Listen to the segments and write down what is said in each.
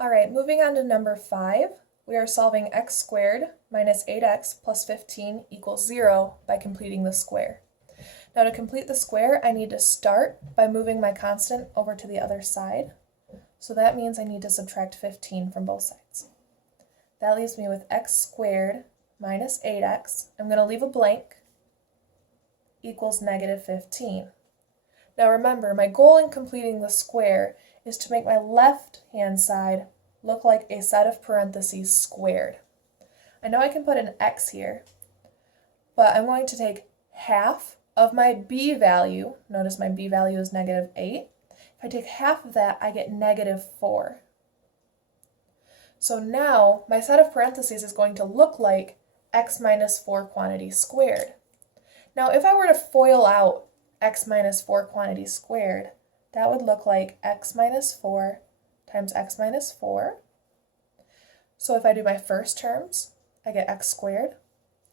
Alright, moving on to number 5, we are solving x squared minus 8x plus 15 equals 0 by completing the square. Now to complete the square, I need to start by moving my constant over to the other side. So that means I need to subtract 15 from both sides. That leaves me with x squared minus 8x. I'm going to leave a blank, equals negative 15. Now remember, my goal in completing the square is to make my left-hand side look like a set of parentheses squared. I know I can put an x here, but I'm going to take half of my b value. Notice my b value is negative 8. If I take half of that, I get negative 4. So now my set of parentheses is going to look like x minus 4 quantity squared. Now if I were to FOIL out x minus 4 quantity squared, that would look like x minus 4 times x minus 4. So if I do my first terms, I get x squared.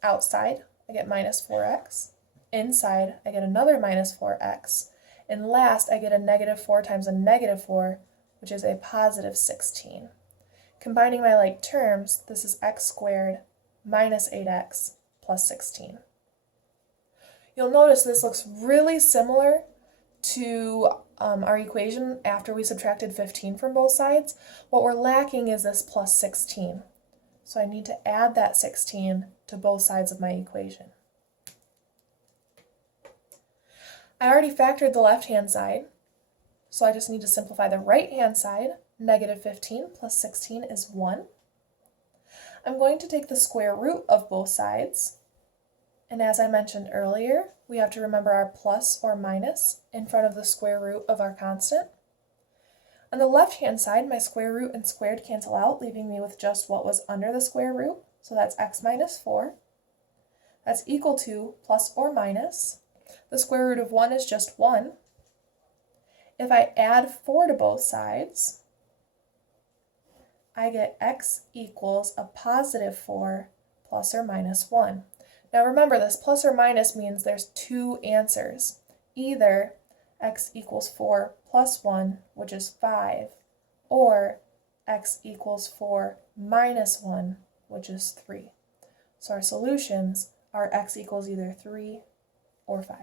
Outside, I get minus 4x. Inside, I get another minus 4x. And last, I get a negative 4 times a negative 4, which is a positive 16. Combining my like terms, this is x squared minus 8x plus 16. You'll notice this looks really similar to our equation after we subtracted 15 from both sides. What we're lacking is this plus 16. So I need to add that 16 to both sides of my equation. I already factored the left-hand side, so I just need to simplify the right-hand side. Negative 15 plus 16 is 1. I'm going to take the square root of both sides. And as I mentioned earlier, we have to remember our plus or minus in front of the square root of our constant. On the left-hand side, my square root and squared cancel out, leaving me with just what was under the square root. So that's x minus 4. That's equal to plus or minus. The square root of 1 is just 1. If I add 4 to both sides, I get x equals a positive 4 plus or minus 1. Now remember, this plus or minus means there's two answers. Either x equals 4 plus 1, which is 5, or x equals 4 minus 1, which is 3. So our solutions are x equals either 3 or 5.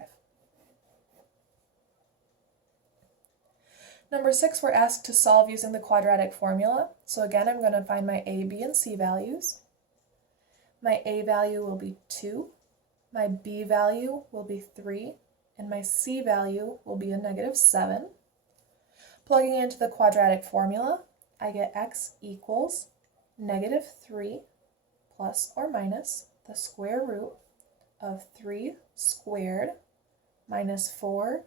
Number 6, we're asked to solve using the quadratic formula. So again, I'm going to find my a, b, and c values. My a value will be 2, my b value will be 3, and my c value will be a negative 7. Plugging into the quadratic formula, I get x equals negative 3 plus or minus the square root of 3 squared minus 4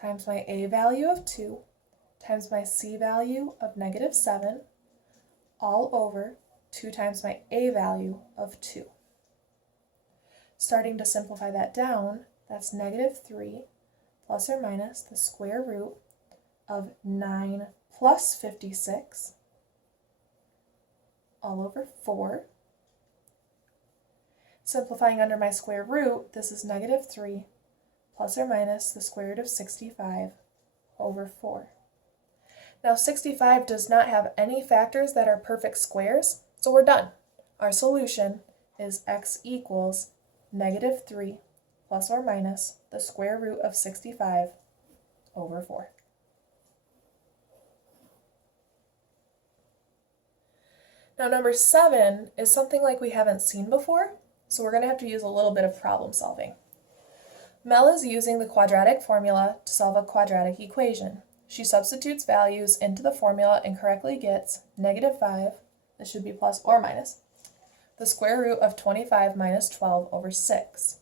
times my a value of 2 times my c value of negative 7 all over 2 times my a value of 2. Starting to simplify that down, that's negative 3 plus or minus the square root of 9 plus 56 all over 4. Simplifying under my square root, this is negative 3 plus or minus the square root of 65 over 4. Now 65 does not have any factors that are perfect squares, so we're done. Our solution is x equals negative 3 plus or minus the square root of 65 over 4. Now number 7 is something like we haven't seen before, so we're going to have to use a little bit of problem solving. Mel is using the quadratic formula to solve a quadratic equation. She substitutes values into the formula and correctly gets negative 5, this should be plus or minus, the square root of 25 minus 12 over 6.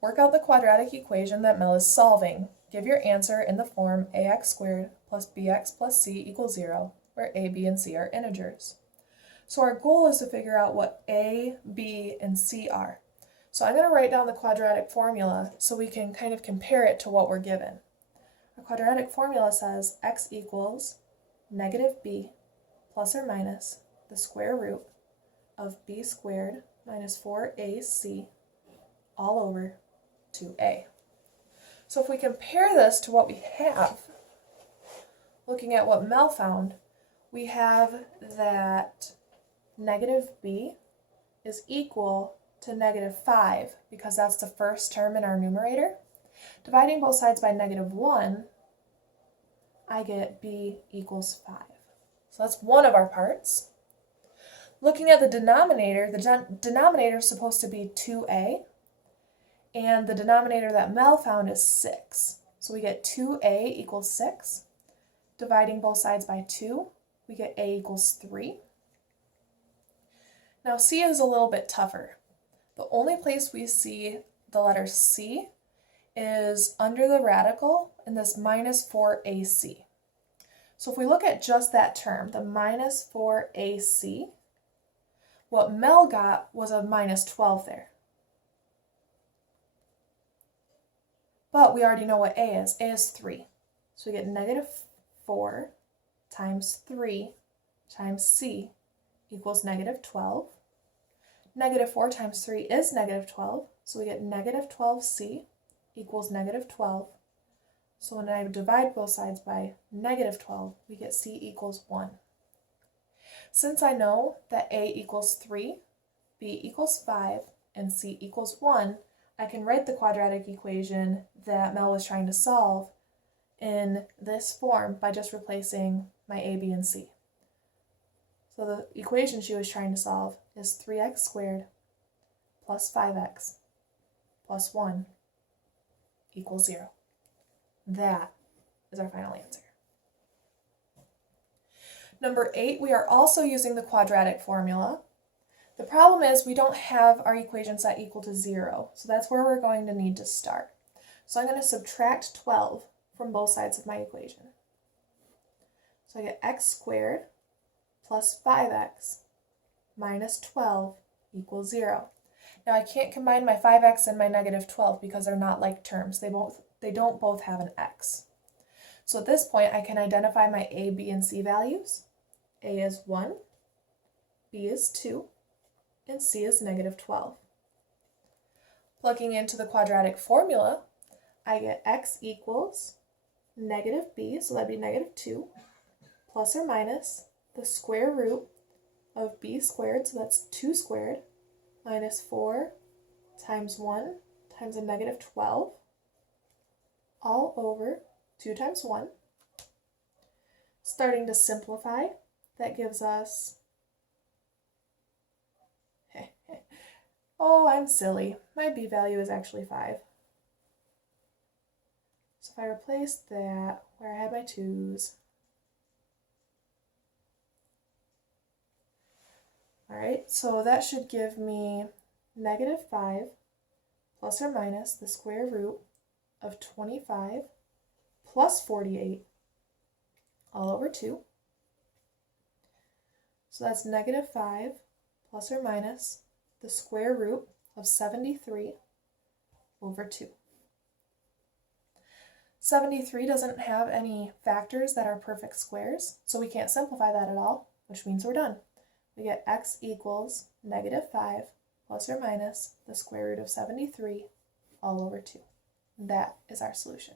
Work out the quadratic equation that Mel is solving. Give your answer in the form ax squared plus bx plus c equals 0, where a, b, and c are integers. So our goal is to figure out what a, b, and c are. So I'm going to write down the quadratic formula so we can kind of compare it to what we're given. The quadratic formula says x equals negative b plus or minus the square root of b squared minus 4ac all over 2a. So if we compare this to what we have, looking at what Mel found, we have that negative b is equal to negative 5 because that's the first term in our numerator. Dividing both sides by negative 1, I get b equals 5. So that's one of our parts. Looking at the denominator is supposed to be 2a, and the denominator that Mel found is 6. So we get 2a equals 6. Dividing both sides by 2, we get a equals 3. Now c is a little bit tougher. The only place we see the letter c is under the radical in this minus 4ac. So if we look at just that term, the minus 4ac, what Mel got was a minus 12 there. But we already know what a is. A is 3. So we get negative 4 times 3 times c equals negative 12. Negative 4 times 3 is negative 12, so we get negative 12c equals negative 12. So when I divide both sides by negative 12, we get c equals 1. Since I know that a equals 3, b equals 5, and c equals 1, I can write the quadratic equation that Mel was trying to solve in this form by just replacing my a, b, and c. So the equation she was trying to solve is 3x squared plus 5x plus 1 equals 0. That is our final answer. Number 8, we are also using the quadratic formula. The problem is we don't have our equation set equal to 0, so that's where we're going to need to start. So I'm going to subtract 12 from both sides of my equation. So I get x squared plus 5x minus 12 equals 0. Now I can't combine my 5x and my negative 12 because they're not like terms. They don't both have an x. So at this point I can identify my a, b, and c values. A is 1, b is 2, and c is negative 12. Plugging into the quadratic formula, I get x equals negative b, so that'd be negative 2, plus or minus the square root of b squared, so that's 2 squared, minus 4 times 1 times a negative 12, all over 2 times 1. Starting to simplify, that gives us, oh, I'm silly. My b value is actually 5. So if I replace that where I had my 2's, alright, so that should give me negative 5 plus or minus the square root of 25 plus 48 all over 2. So that's negative 5 plus or minus the square root of 73 over 2. 73 doesn't have any factors that are perfect squares, so we can't simplify that at all, which means we're done. We get x equals negative 5 plus or minus the square root of 73 all over 2. That is our solution.